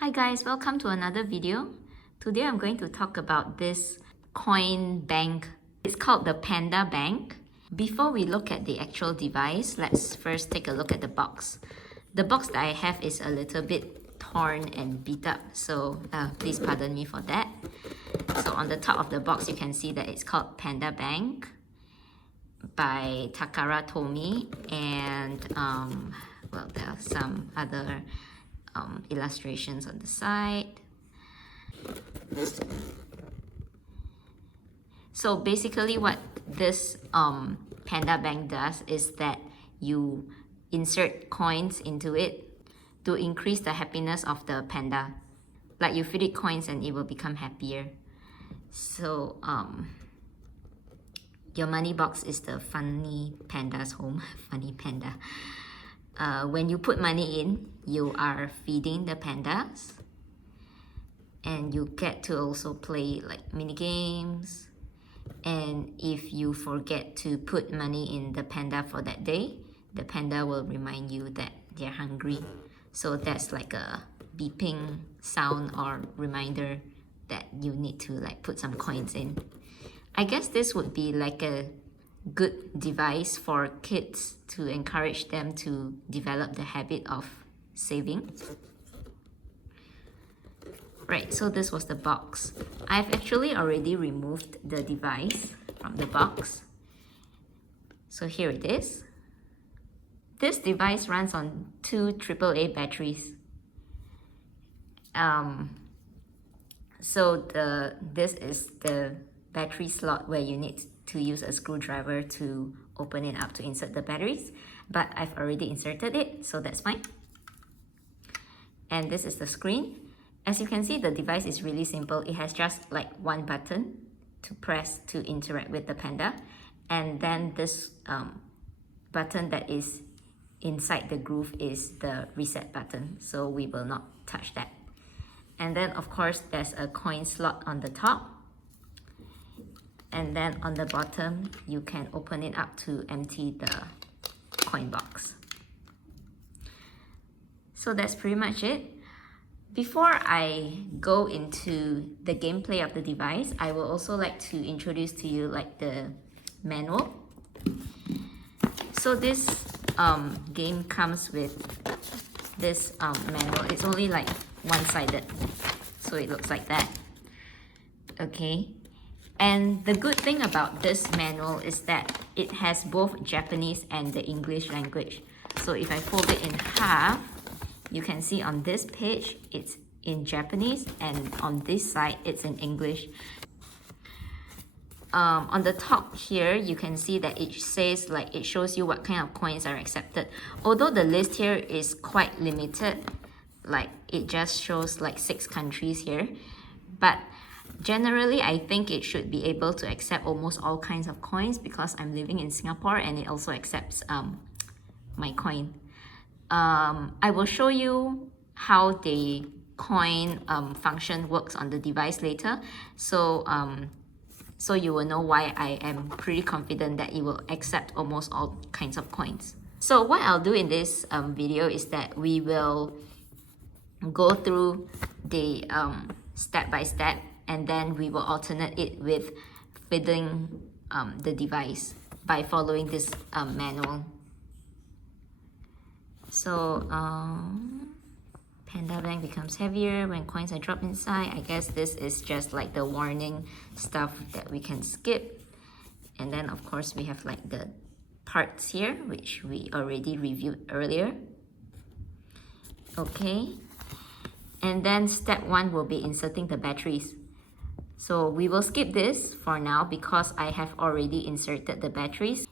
Hi guys, welcome to another video. Today I'm going to talk about this coin bank. It's called the Panda Bank. Before we look at the actual device, let's first take a look at the box. The box that I have is a little bit torn and beat up, so please pardon me for that. So on the top of the box you can see that it's called Panda Bank by Takara Tomy, and well, there are some other illustrations on the side. So basically what this Panda Bank does is that you insert coins into it to increase the happiness of the panda. Like you feed it coins and it will become happier. So your money box is the funny panda's home. Funny panda. When you put money in, you are feeding the pandas, and you get to also play like mini games. And if you forget to put money in the panda for that day, the panda will remind you that they're hungry. So that's like a beeping sound or reminder that you need to like put some coins in. I guess this would be like a good device for kids to encourage them to develop the habit of saving. Right, so this was the box. I've actually already removed the device from the box. So here it is. This device runs on 2 AAA batteries. This is the battery slot where you need to use a screwdriver to open it up to insert the batteries, but I've already inserted it, so that's fine. And this is the screen. As you can see, the device is really simple. It has just like one button to press to interact with the panda, and then this button that is inside the groove is the reset button, so we will not touch that. And then of course there's a coin slot on the top, and then on the bottom you can open it up to empty the coin box. So that's pretty much it. Before I go into the gameplay of the device, I will also like to introduce to you like the manual. So this game comes with this manual. It's only like one-sided, so it looks like that. Okay. And the good thing about this manual is that it has both Japanese and the English language. So if I fold it in half, you can see on this page it's in Japanese, and on this side it's in English. On the top here, you can see that it says, like, it shows you what kind of coins are accepted. Although the list here is quite limited, like it just shows like 6 countries here, but generally I think it should be able to accept almost all kinds of coins because I'm living in Singapore and it also accepts my coin. I will show you how the coin function works on the device later, so you will know why I am pretty confident that it will accept almost all kinds of coins. So what I'll do in this video is that we will go through the step by step, and then we will alternate it with fiddling the device by following this manual. So Panda Bank becomes heavier when coins are dropped inside. I guess this is just like the warning stuff that we can skip. And then of course we have like the parts here, which we already reviewed earlier. Okay. And then step 1 will be inserting the batteries. So we will skip this for now because I have already inserted the batteries.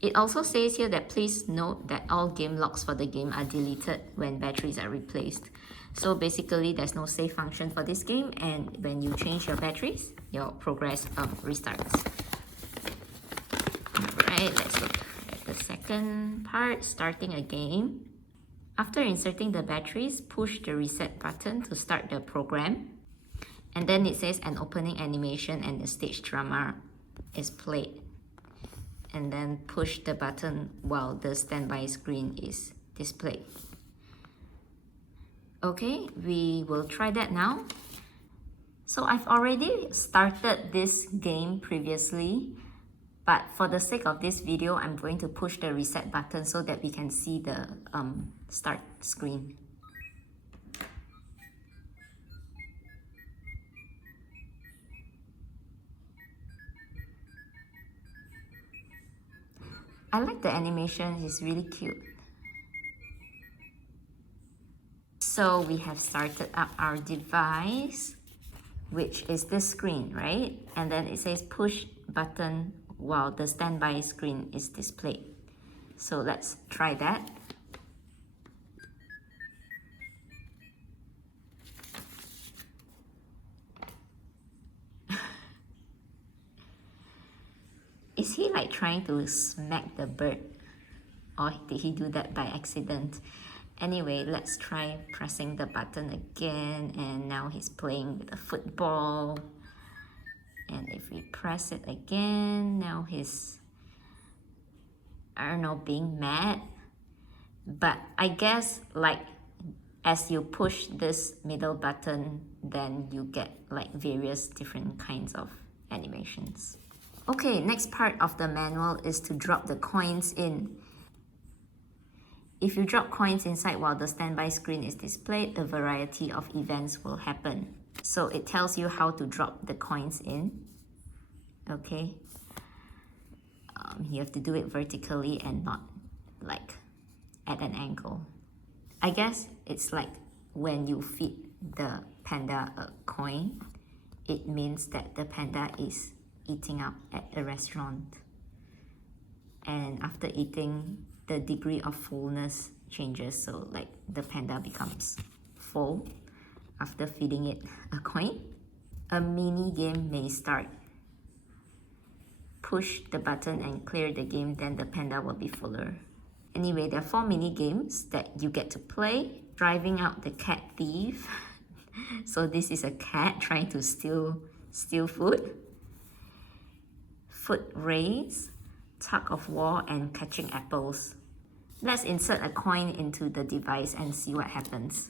It also says here that please note that all game logs for the game are deleted when batteries are replaced. So basically there's no save function for this game, and when you change your batteries, your progress restarts. Alright, let's look at the second part, starting a game. After inserting the batteries, push the reset button to start the program. And then it says an opening animation and the stage drama is played. And then push the button while the standby screen is displayed. Okay, we will try that now. So I've already started this game previously, but for the sake of this video, I'm going to push the reset button so that we can see the start screen. I like the animation, it's really cute. So we have started up our device, which is this screen, right? And then it says push button while the standby screen is displayed. So let's try that. Is he like trying to smack the bird? Or did he do that by accident? Anyway, let's try pressing the button again, and now he's playing with a football. And if we press it again, now he's, I don't know, being mad. But I guess like as you push this middle button, then you get like various different kinds of animations. Okay, next part of the manual is to drop the coins in. If you drop coins inside while the standby screen is displayed, a variety of events will happen. So it tells you how to drop the coins in. Okay. You have to do it vertically and not like at an angle. I guess it's like when you feed the panda a coin, it means that the panda is eating up at a restaurant. And after eating, the degree of fullness changes, so like the panda becomes full after feeding it a coin. A mini game may start. Push the button and clear the game, then the panda will be fuller. Anyway, there are 4 mini games that you get to play. Driving out the cat thief. So this is a cat trying to steal food. Foot race, tug of war, and catching apples. Let's insert a coin into the device and see what happens.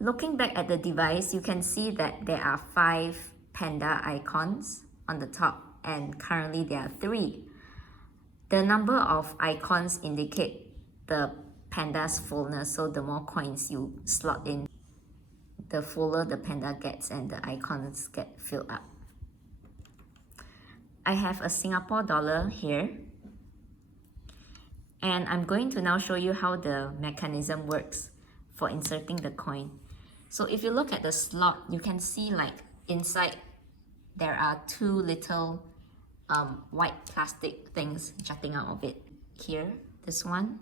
Looking back at the device, you can see that there are 5 panda icons on the top, and currently there are 3. The number of icons indicate the panda's fullness, so the more coins you slot in, the fuller the panda gets and the icons get filled up. I have a Singapore dollar here, and I'm going to now show you how the mechanism works for inserting the coin. So if you look at the slot, you can see like inside there are 2 little white plastic things jutting out of it. Here, this one,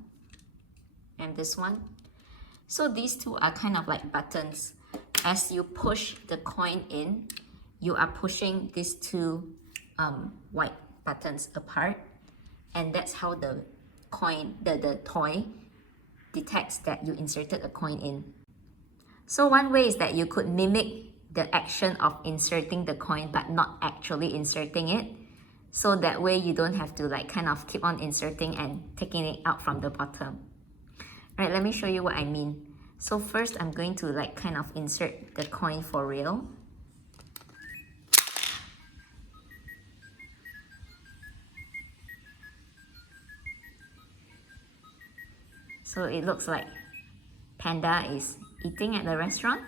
and this one. So these 2 are kind of like buttons. As you push the coin in, you are pushing these 2 white buttons apart, and that's how the toy detects that you inserted a coin in. So one way is that you could mimic the action of inserting the coin but not actually inserting it. So that way you don't have to like kind of keep on inserting and taking it out from the bottom. Right, let me show you what I mean. So first I'm going to like kind of insert the coin for real. So it looks like panda is eating at the restaurant.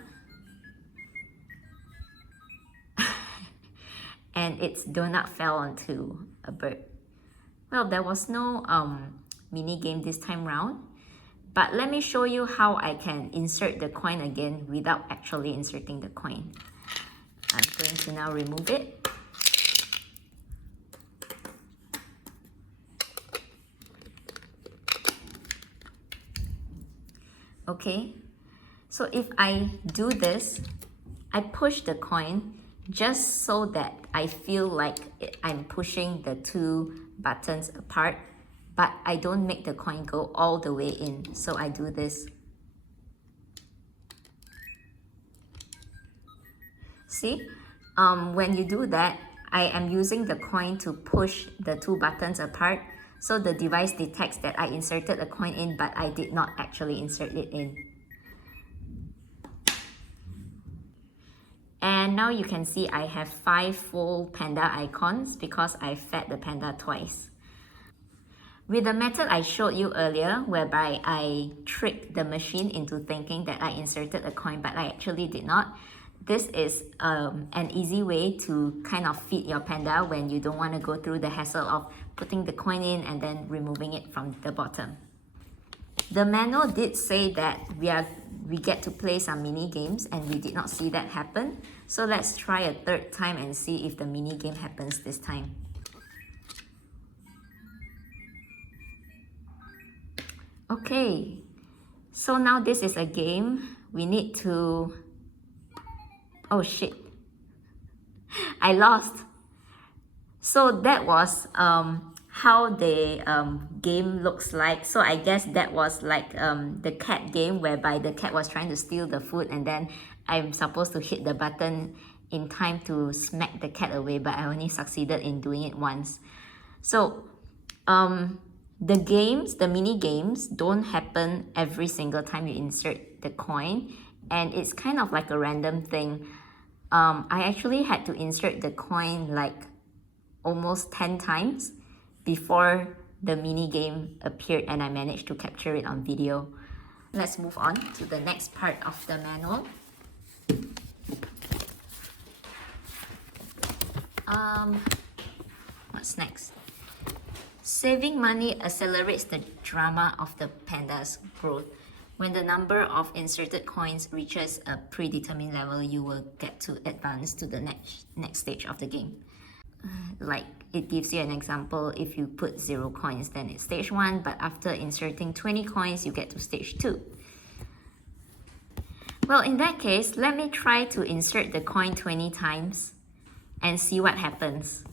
And its donut fell onto a bird. Well, there was no mini game this time round, but let me show you how I can insert the coin again without actually inserting the coin. I'm going to now remove it. Okay, so if I do this, I push the coin just so that I feel like I'm pushing the 2 buttons apart, but I don't make the coin go all the way in. So I do this. See, when you do that, I am using the coin to push the 2 buttons apart. So the device detects that I inserted a coin in, but I did not actually insert it in. And now you can see I have 5 full panda icons because I fed the panda twice. With the method I showed you earlier, whereby I tricked the machine into thinking that I inserted a coin, but I actually did not, this is an easy way to kind of feed your panda when you don't want to go through the hassle of putting the coin in and then removing it from the bottom. The manual did say that we get to play some mini games, and we did not see that happen. So let's try a third time and see if the mini game happens this time. Okay, so now this is a game. We need to... Oh shit. I lost. So that was how the game looks like. So I guess that was like the cat game, whereby the cat was trying to steal the food, and then I'm supposed to hit the button in time to smack the cat away, but I only succeeded in doing it once. So the mini games don't happen every single time you insert the coin, and it's kind of like a random thing. I actually had to insert the coin like almost 10 times before the mini game appeared, and I managed to capture it on video. Let's move on to the next part of the manual. What's next? Saving money accelerates the drama of the panda's growth. When the number of inserted coins reaches a predetermined level, you will get to advance to the next stage of the game. Like, it gives you an example. If you put 0 coins, then it's stage 1, but after inserting 20 coins, you get to stage 2. Well, in that case, let me try to insert the coin 20 times and see what happens.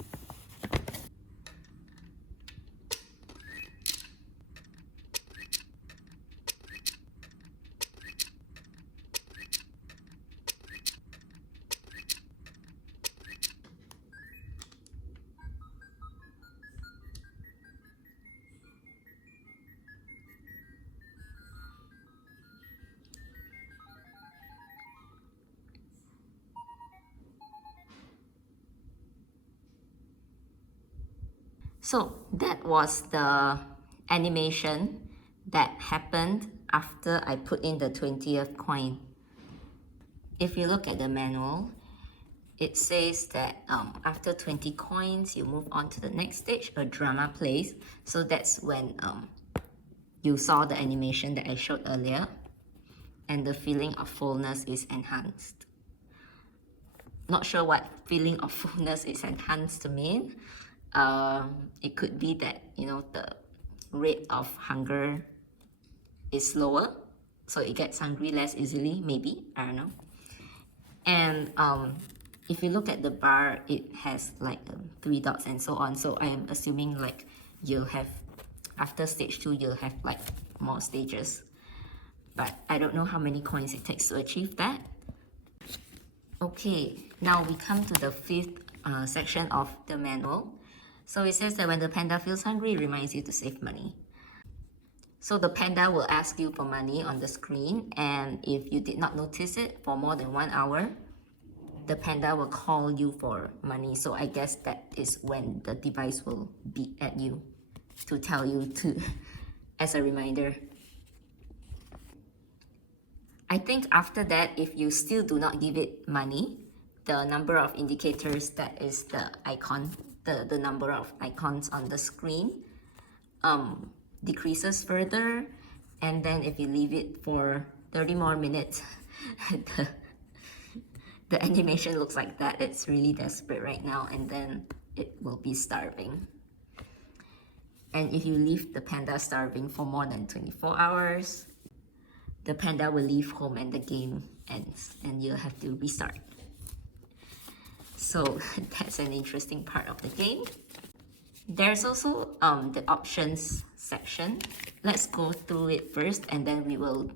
So that was the animation that happened after I put in the 20th coin. If you look at the manual, it says that after 20 coins, you move on to the next stage, a drama plays. So that's when you saw the animation that I showed earlier, and the feeling of fullness is enhanced. Not sure what feeling of fullness is enhanced to mean. It could be that, you know, the rate of hunger is slower, so it gets hungry less easily, maybe, I don't know. And if you look at the bar, it has like 3 dots and so on, so I am assuming like you'll have, after stage 2, you'll have like more stages, but I don't know how many coins it takes to achieve that. Okay, now we come to the 5th section of the manual. So it says that when the panda feels hungry, it reminds you to save money. So the panda will ask you for money on the screen, and if you did not notice it for more than 1 hour, the panda will call you for money. So I guess that is when the device will beep at you to tell you to, as a reminder. I think after that, if you still do not give it money, the number of indicators, that is the icon, the number of icons on the screen, decreases further. And then if you leave it for 30 more minutes, the animation looks like that. It's really desperate right now, and then it will be starving. And if you leave the panda starving for more than 24 hours, the panda will leave home and the game ends, and you'll have to restart. So that's an interesting part of the game. There's also the options section. Let's go through it first, and then we will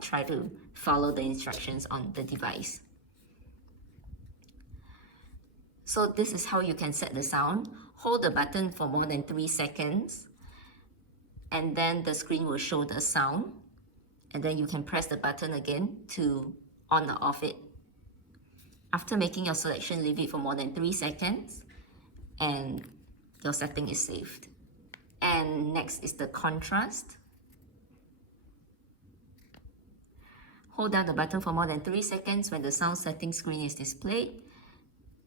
try to follow the instructions on the device. So this is how you can set the sound. Hold the button for more than 3 seconds, and then the screen will show the sound, and then you can press the button again to on or off it. After making your selection, leave it for more than 3 seconds and your setting is saved. And next is the contrast. Hold down the button for more than 3 seconds when the sound setting screen is displayed,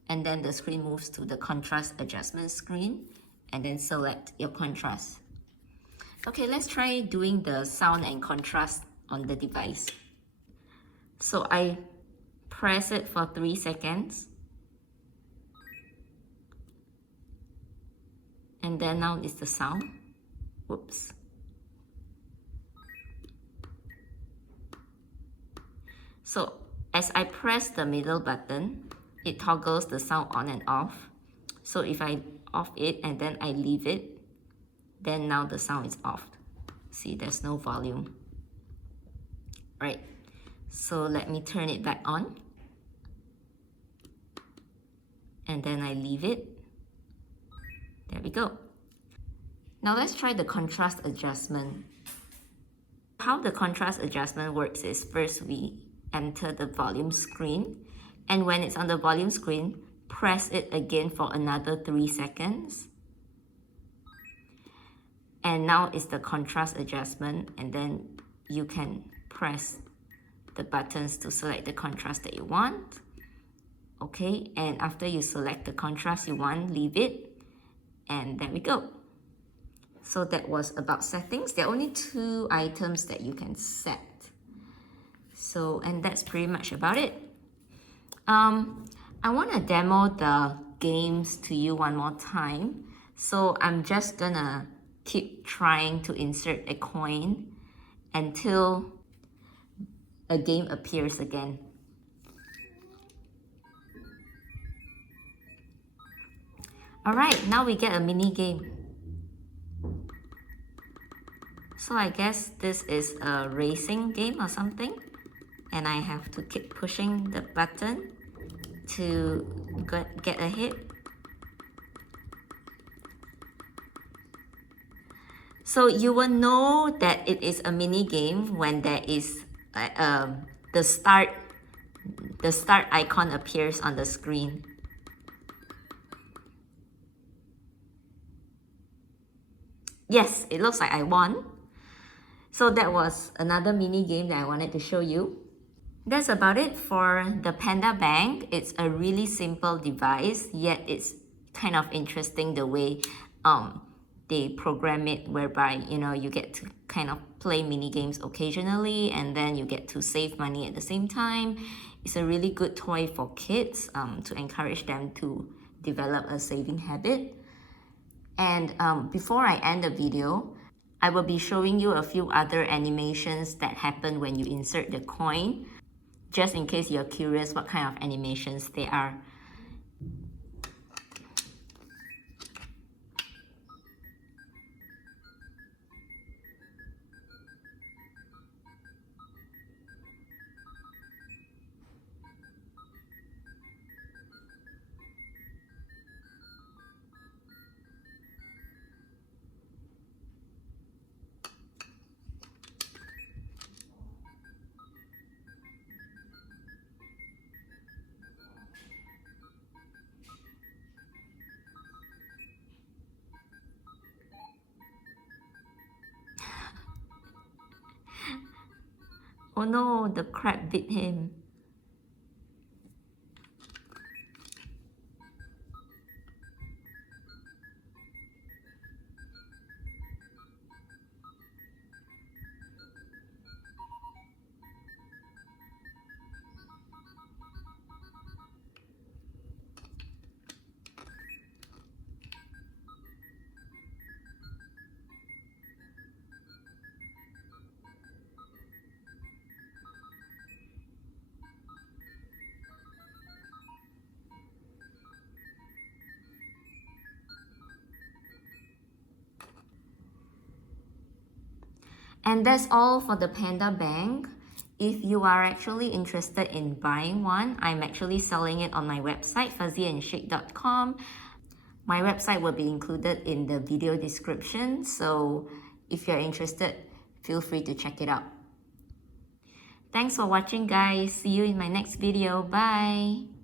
and then the screen moves to the contrast adjustment screen, and then select your contrast. Okay, let's try doing the sound and contrast on the device. So I press it for 3 seconds, and then now is the sound. Whoops. So as I press the middle button, it toggles the sound on and off. So if I off it and then I leave it, then now the sound is off. See, there's no volume. Right, so let me turn it back on. And then I leave it. There we go. Now let's try the contrast adjustment. How the contrast adjustment works is first we enter the volume screen, and when it's on the volume screen, press it again for another 3 seconds. And now it's the contrast adjustment, and then you can press the buttons to select the contrast that you want. Okay, and after you select the contrast you want, leave it, and there we go. So that was about settings. There are only 2 items that you can set. So, and that's pretty much about it. I want to demo the games to you one more time. So I'm just gonna keep trying to insert a coin until a game appears again. Alright, now we get a mini game. So I guess this is a racing game or something, and I have to keep pushing the button to get ahead. So you will know that it is a mini game when there is the start icon appears on the screen. Yes, it looks like I won. So that was another mini game that I wanted to show you. That's about it for the Panda Bank. It's a really simple device, yet it's kind of interesting the way they program it, whereby you get to kind of play mini games occasionally, and then you get to save money at the same time. It's a really good toy for kids to encourage them to develop a saving habit. And before I end the video, I will be showing you a few other animations that happen when you insert the coin, just in case you're curious what kind of animations they are. Oh no, the crab bit him. And that's all for the Panda Bank. If you are actually interested in buying one, I'm actually selling it on my website, fuzzyandchic.com. My website will be included in the video description, so if you're interested, feel free to check it out. Thanks for watching, guys. See you in my next video. Bye!